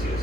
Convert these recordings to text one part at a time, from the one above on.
COC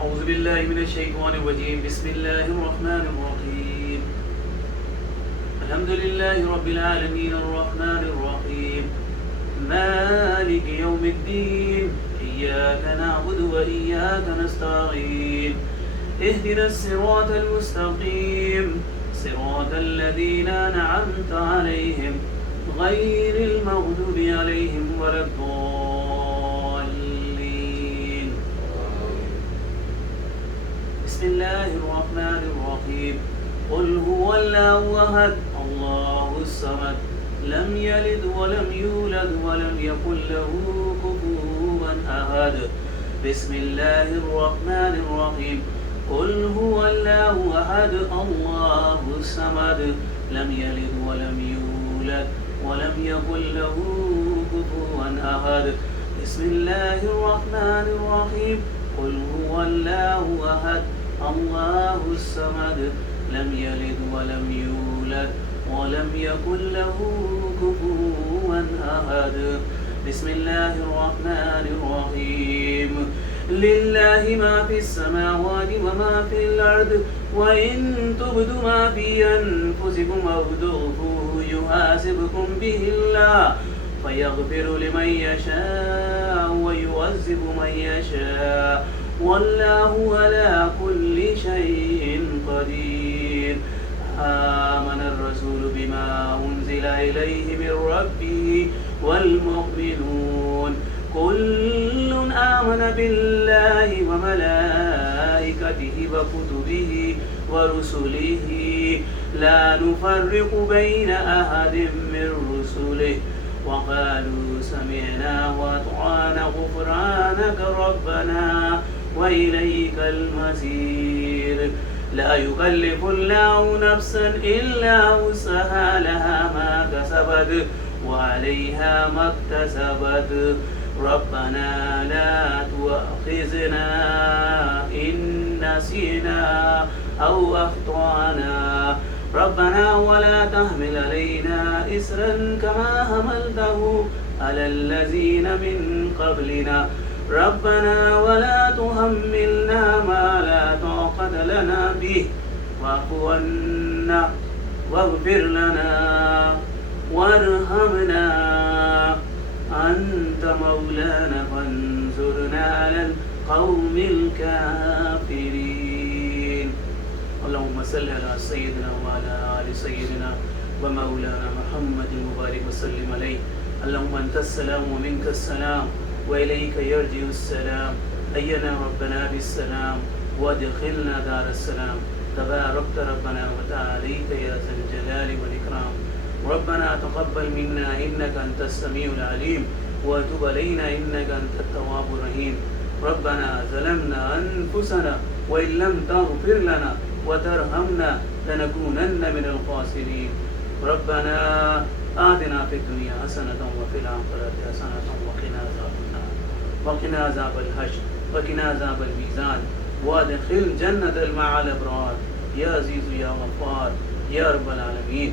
أعوذ بالله من الشيطان الرجيم بسم الله الرحمن الرحيم الحمد لله رب العالمين الرحمن الرحيم مالك يوم الدين إياك نعبد وإياك نستعين اهدنا الصراط المستقيم صراط الذين أنعمت عليهم غير المغضوب عليهم ولا الضالين. بسم الله الرحمن الرحيم قل هو الله أحد الله الصمد لم يلد ولم يولد ولم يكن له كفوا أحد. بسم الله الرحمن الرحيم قل هو الله أحد الله الصمد لم يلد ولم يولد ولم يكن له كفوا أحد. بسم الله الرحمن الرحيم قل هو الله أحد الله الصمد لم يلد ولم يولد ولم يكن له كفوا أحد. بسم الله الرحمن الرحيم لله ما في السماوات وما في الأرض وإن تبدوا ما في أنفسكم أو تخفوه يحاسبكم به الله فيغفر لمن يشاء ويعذب من يشاء والله على كل شيء قدير. آمن الرسول بما أنزل إليه من ربه والمؤمنون كل آمن بالله وملائكته وكتبه ورسله لا نفرق بين أحد من رسله وقالوا سمعنا وأطعنا غفرانك ربنا وإليك المصير. لا يكلف الله نفسا إلا وسعها لها ما كسبت وعليها ما اكتسبت. ربنا لا تؤاخذنا إن نسينا أو أخطأنا ربنا ولا تحمل علينا إسرا كما حملته على الذين من قبلنا ربنا ولا تحملنا ما لا طاقة لنا به واعف عنا واغفر لنا وارحمنا أنت مولانا فانصرنا على القوم الكافرين. اللهم صل على سيدنا وعلى آل سيدنا ومولانا محمد وبارك وسلم عليه. اللهم أنت السلام ومنك السلام وإليك يرجع السلام. أينا ربنا بالسلام وادخلنا دار السلام. تباركت ربنا وتعاليك يا ذا الجلال والإكرام. ربنا تقبل منا إنك أنت السميع العليم وتب علينا إنك أنت التواب الرحيم. ربنا ظلمنا أنفسنا وإن لم تغفر لنا وترحمنا لنكونن من الخاسرين. ربنا آتنا في الدنيا حسنة وفي الآخرة حسنة وقنا عذاب النار وقنا عذاب الحشر وقنا عذاب الميزان وادخل جنة مع الأبرار يا عزيز يا غفار يا رب العالمين.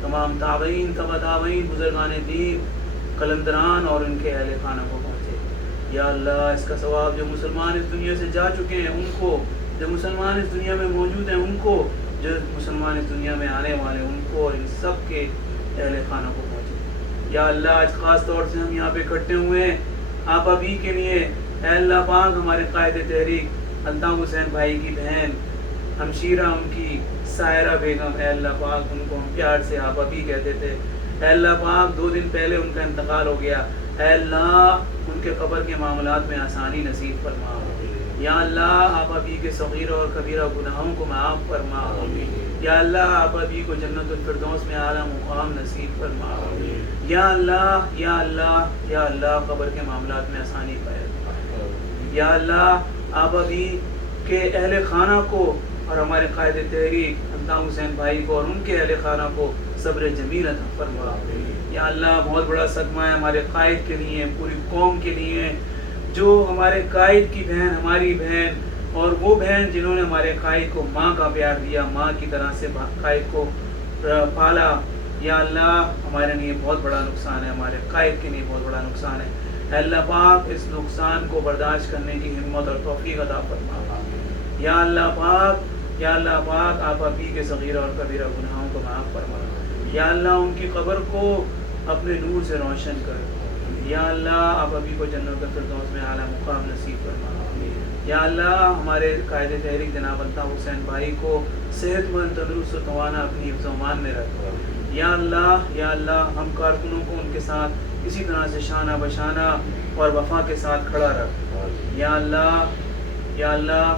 تمام تابعین تبع تابعین بزرگان دین قلندران اور ان کے اہل خانہ کو پہنچے. یا اللہ اس کا ثواب جو مسلمان اس دنیا سے جا چکے ہیں ان کو، جو مسلمان اس دنیا میں موجود ہیں ان کو، جو مسلمان اس دنیا میں آنے والے ان کو، اور ان سب کے اہل خانہ کو پہنچے. یا اللہ آج خاص طور سے ہم یہاں پہ اکٹھے ہوئے ہیں آپ ابھی کے لیے. اے اللہ پاک ہمارے قائد تحریک الطاف حسین بھائی کی بہن ہمشیرہ ان کی سائرہ بیگم، اے اللہ پاک ان کو ہم پیار سے آپ ابھی کہتے تھے. اے اللہ پاک 2 دن پہلے ان کا انتقال ہو گیا. اے اللہ ان کے قبر کے معاملات میں آسانی نصیب فرما. یا اللہ آپ ابھی کے صغیرہ اور کبیرہ گناہوں کو معاف فرما. یا اللہ آپ ابھی کو جنت الفردوس میں اعلیٰ مقام نصیب فرما. یا اللہ یا اللہ یا اللہ قبر کے معاملات میں آسانی پیدا. یا اللہ آپ ابھی کے اہل خانہ کو اور ہمارے قائد تحریک الطاف حسین بھائی کو اور ان کے اہل خانہ کو صبر جمیل عطا فرما. یا اللہ بہت بڑا صدمہ ہے ہمارے قائد کے لیے، پوری قوم کے لیے، جو ہمارے قائد کی بہن ہماری بہن اور وہ بہن جنہوں نے ہمارے قائد کو ماں کا پیار دیا، ماں کی طرح سے قائد کو پالا. یا اللہ ہمارے لیے بہت بڑا نقصان ہے، ہمارے قائد کے لیے بہت بڑا نقصان ہے. اے اللہ پاک اس نقصان کو برداشت کرنے کی ہمت اور توفیق عطا فرما. یا اللہ پاک یا اللہ پاک آپ ابھی کے صغیرہ اور کبیرہ گناہوں کو معاف فرما. یا اللہ ان کی قبر کو اپنے نور سے روشن کر. یا اللہ آپ ابھی کو جنت الفردوس میں اعلیٰ مقام نصیب فرما. یا اللہ ہمارے قائد تحریک جناب الطاف حسین بھائی کو صحت مند تندرست و توانا اپنی حفظ و امان میں رکھ. یا اللہ ہم کارکنوں کو ان کے ساتھ اسی طرح سے شانہ بشانہ اور وفا کے ساتھ کھڑا رکھ. یا اللہ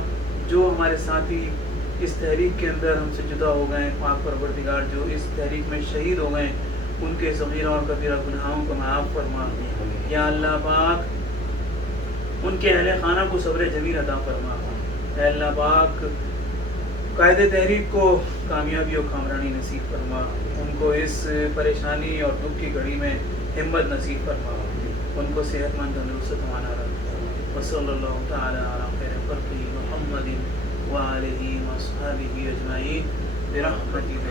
جو ہمارے ساتھی اس تحریک کے اندر ہم سے جدا ہو گئے ہیں، پاک پروردگار جو اس تحریک میں شہید ہو گئے ہیں ان کے صغیرہ اور کبیرہ گناہوں کو معاف فرما. یا اللہ پاک ان کے اہل خانہ کو صبر جمیل عطا فرما. اے اللہ پاک قائد تحریک کو کامیابی و کامرانی نصیب فرما. ان کو اس پریشانی اور دکھ کی گھڑی میں ہمت نصیب فرما. ان کو صحت مند تندرست توانا رکھ. وصلی اللہ تعالی علی خیر خلقہ محمد وآلہ وصحبہ اجمعین برحمتک.